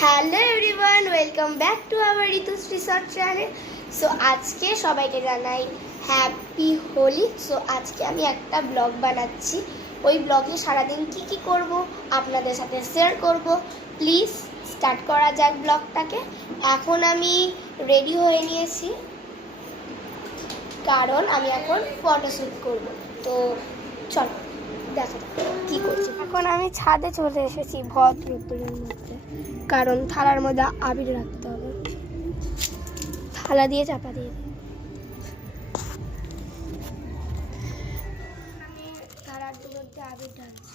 Hello everyone, welcome back to our ঋতুস resort channel. So আজকে সবাইকে জানাই হ্যাপি হোলি। সো আজকে আমি একটা ব্লগ বানাচ্ছি। ওই ব্লগে সারাদিন কি করব আপনাদের সাথে শেয়ার করব। প্লিজ স্টার্ট করা যাক ব্লগটাকে। এখন আমি রেডি হয়ে নিয়েছি কারণ আমি এখন ফটোশ্যুট করব। তো চলো দেখা যাক কী করছি। এখন আমি ছাদে চলে এসেছি ভদ্রপুরের মধ্যে, কারণ থালার মধ্যে আবির রাখতে হবে। থালা দিয়ে চাপা দিয়ে দিই। আমি থালার মধ্যে আবির ঢালছি।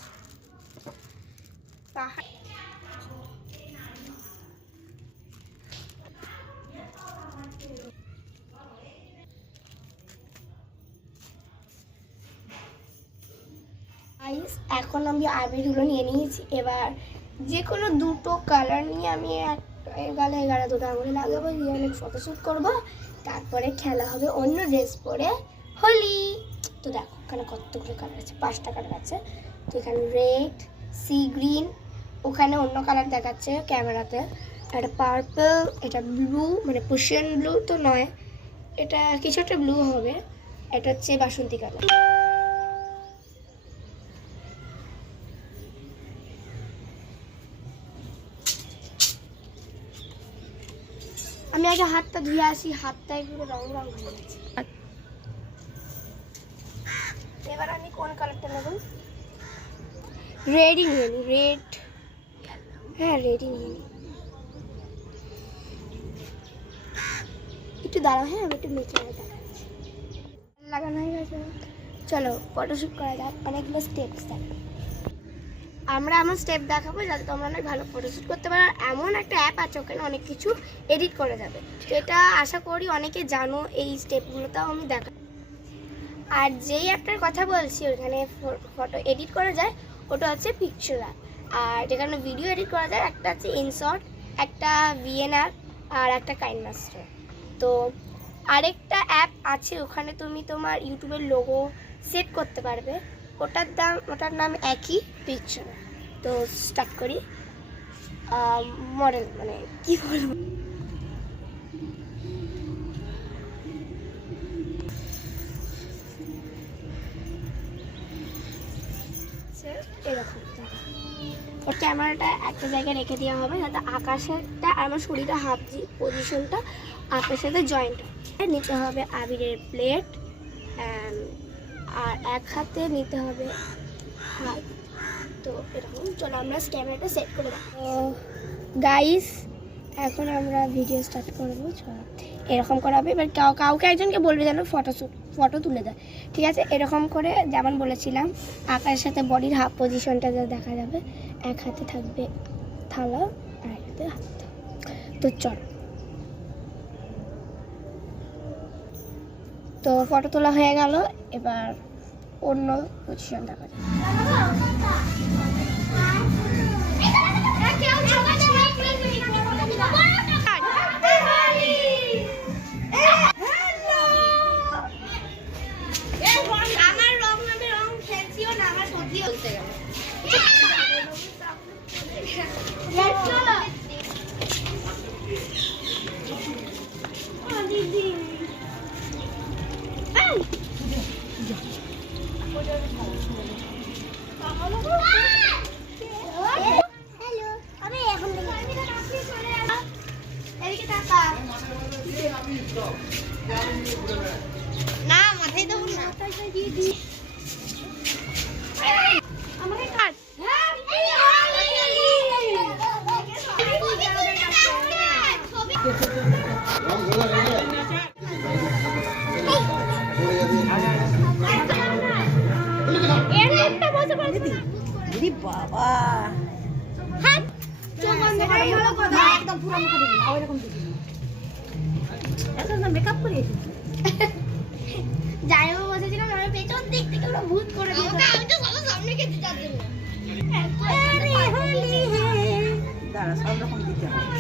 পাহাড় এখন আমি আবিরগুলো নিয়ে নিয়েছি। এবার যে কোনো দুটো কালার নিয়ে আমি গালে দুটো আঙুলে লাগাবো, দিয়ে অনেক ফটোশ্যুট করবো। তারপরে খেলা হবে অন্য ড্রেস পরে হোলি। তো দেখো ওখানে কতগুলো কালার আছে, 5টা কালার আছে। তো এখানে রেড, সি গ্রিন, ওখানে অন্য কালার দেখাচ্ছে ক্যামেরাতে, এটা পার্পল, এটা ব্লু, মানে পার্সিয়ান ব্লু তো নয়, এটা কিছু একটা ব্লু হবে, এটা হচ্ছে বাসন্তী কালার। আমি আগে হাতটা ধুয়ে আসি, হাতটা একটু রং হয়ে গেছে। এবার আমি কোন কালারটা নেব? রেডই নিয়ে নি, রেড। হ্যাঁ রেডই নিয়ে নি। একটু দাঁড়াও, হ্যাঁ আমি একটু মেখে লাগানো হয়ে গেছে। চলো ফটোশ্যুট করা যাক। অনেকগুলো স্টেপস থাকবে, আমরা আমার স্টেপ দেখাবো যাতে তোমরা অনেক ভালো ফটোশ্যুট করতে পারো। এমন একটা অ্যাপ আছে, ওখানে অনেক কিছু এডিট করে যাবে। তো এটা আশা করি অনেকে জানো, এই স্টেপগুলোটাও আমি দেখা। আর যেই অ্যাপটার কথা বলছি ওখানে ফটো এডিট করা যায়, ওটা হচ্ছে পিকচার। আর যেখানে ভিডিও এডিট করা যায়, একটা হচ্ছে ইনশর্ট, একটা ভিএনআর, আর একটা কাইনমাস্টার। তো আরেকটা অ্যাপ আছে, ওখানে তুমি তোমার ইউটিউবের লোগো সেট করতে পারবে। ওটার নাম একই, পিকচার। তো স্টার্ট করি। মডেল মানে কি বলবো, এরকম ক্যামেরাটা একটা জায়গায় রেখে দেওয়া হবে যাতে আকাশেরটা আমার শরীরটা হাফ পজিশনটা আকাশের সাথে জয়েন্ট হয়। নিতে হবে আবিরের প্লেট, আর এক হাতে নিতে হবে হাত। তো এরকম চলো আমরা ক্যামেরাটা সেট করে দেবো। গাইস এখন আমরা ভিডিও স্টার্ট করবো। চলো এরকম করা হবে। এবার কাউকে একজনকে বলবে যেন ফটো তুলে দেয়, ঠিক আছে? এরকম করে যেমন বলেছিলাম, আকাশের সাথে বডির হাফ পজিশনটা যা দেখা যাবে। এক হাতে থাকবে থালা আর এক হাতে হাত। তো চলো, তো ফটো তোলা হয়ে গেল। এবার অন্য পজিশন দেখা যাবে। আমার রং নামে রং খেলছিও না, আমার সত্যি বলতে গেল। না মাথায় দেবো না, আমাকে কাট। বাবা একদম পুরো মুখে দিবি না, ওইরকম দিবি না। মেকআপ করে জায়গা বসেছিলাম, আমি পেছন দিক থেকে ওরা ভূত করে দিয়েছে। আমি তো সবার সামনে গেছি তার জন্য। দাঁড়া, সব রকম দিতে হবে।